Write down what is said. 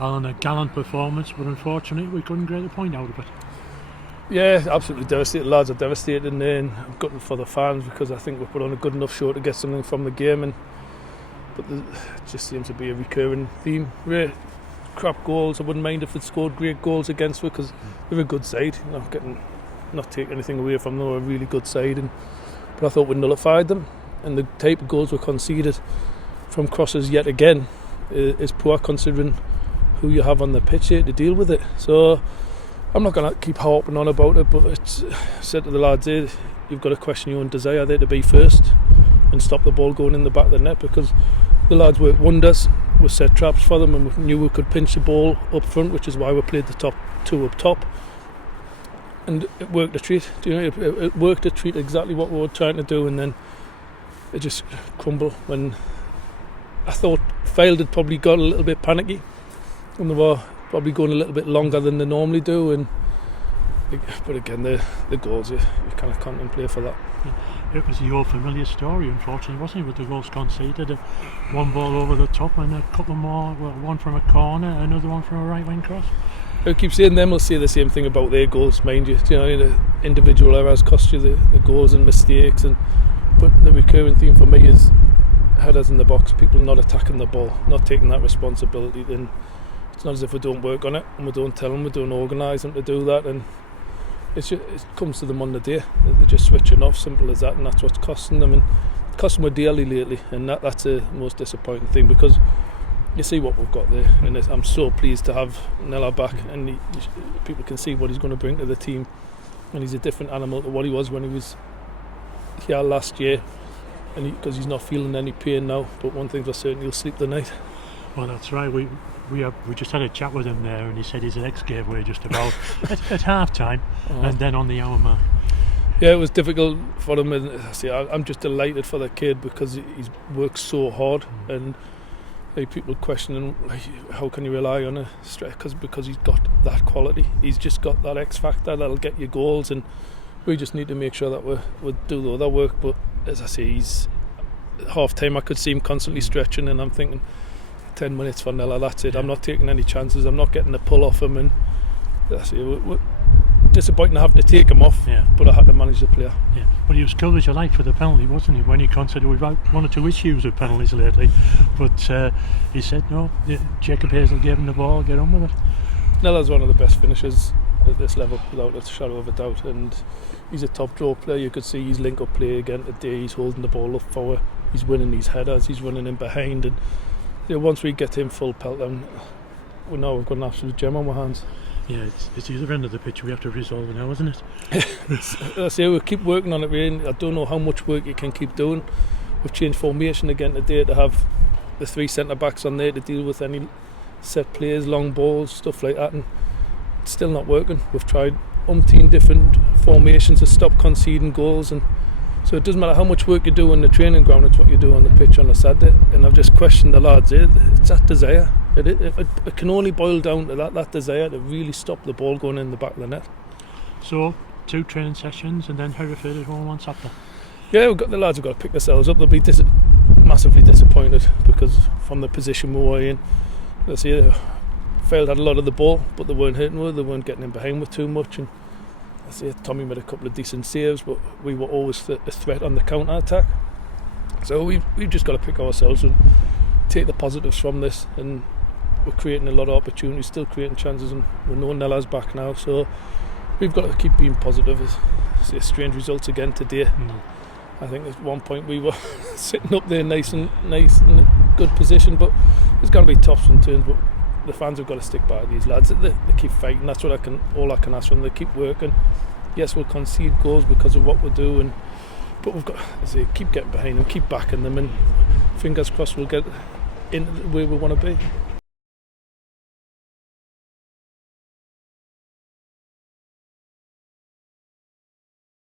Alan, a gallant performance, but unfortunately we couldn't get a point out of it. Yeah, absolutely devastated. Lads are devastated, and I'm gutted for the fans because I think we put on a good enough show to get something from the game. But it just seems to be a recurring theme. Really crap goals. I wouldn't mind if they'd scored great goals against us because they're a good side. Not take anything away from them. They're a really good side, but I thought we nullified them. And the type of goals were conceded from crosses yet again is poor considering who you have on the pitch here to deal with it. So I'm not going to keep harping on about it, but it's said to the lads here, you've got to question your own desire there to be first and stop the ball going in the back of the net, because the lads worked wonders. We set traps for them and we knew we could pinch the ball up front, which is why we played the top two up top, and it worked a treat. It worked a treat, exactly what we were trying to do, and then it just crumbled when I thought Fylde had probably got a little bit panicky and they were probably going a little bit longer than they normally do, but again the goals you kind of contemplate for that. It was the old familiar story, unfortunately, wasn't it, with the goals conceded, one ball over the top and a couple more, one from a corner, another one from a right wing cross. I keep saying them will say the same thing about their goals, mind you. The individual errors cost you the goals and mistakes, but the recurring theme for me is headers in the box, people not attacking the ball, not taking that responsibility. Then it's not as if we don't work on it and we don't tell them, we don't organise them to do that, and it comes to them on the day. They're just switching off, simple as that, and that's what's costing them, and it's costing them dearly lately, and that's the most disappointing thing, because you see what we've got there, and I'm so pleased to have Nella back, and people can see what he's going to bring to the team, and he's a different animal to what he was when he was here last year, and because he's not feeling any pain now. But one thing for certain, he'll sleep the night. Well, that's right. We just had a chat with him there, and he said his legs gave way just about at half time, and then on the hour mark. Yeah, it was difficult for him, and I'm just delighted for the kid because he's worked so hard, and people questioning how can you rely on a striker because he's got that quality. He's just got that X factor that'll get you goals, and we just need to make sure that we do the other work. But as I say, he's half time I could see him constantly stretching, and I'm thinking 10 minutes for Nella, that's it. I'm not taking any chances, I'm not getting a pull off him, and we're disappointing to have to take him off, but I had to manage the player. Yeah, but he was killed as you like for the penalty, wasn't he, when he considered we've had one or two issues with penalties lately, but he said no, Jacob Hazel gave him the ball, get on with it. Nella's one of the best finishers at this level without a shadow of a doubt, and he's a top draw player. You could see his link up play again today, he's holding the ball up forward, he's winning these headers, he's running in behind, and once we get him full pelt, then we know we've got an absolute gem on our hands. Yeah, it's the other end of the pitch we have to resolve it now, isn't it? I say we'll keep working on it, really. I don't know how much work you can keep doing. We've changed formation again today to have the three centre backs on there to deal with any set plays, long balls, stuff like that, and it's still not working. We've tried umpteen different formations to stop conceding goals, and so it doesn't matter how much work you do on the training ground, it's what you do on the pitch on a Saturday. And I've just questioned the lads here, it's that desire. It can only boil down to that desire to really stop the ball going in the back of the net. So 2 training sessions and then Hereford at home once after. Yeah, the lads have got to pick themselves up. They'll be massively disappointed because from the position we were in, Fylde had a lot of the ball, but they weren't hitting with, they weren't getting in behind with too much, and Tommy made a couple of decent saves, but we were always a threat on the counter attack. So we've just got to pick ourselves and take the positives from this, and we're creating a lot of opportunities, still creating chances, and we know Nella's back now, so we've got to keep being positive. It's strange results again today. I think at one point we were sitting up there nice and good position, but there's got to be tops and turns, but the fans have got to stick by these lads. They keep fighting. That's what all I can ask from them. They keep working. Yes, we'll concede goals because of what we do, but we've got to keep getting behind them, keep backing them, and fingers crossed we'll get in where we want to be.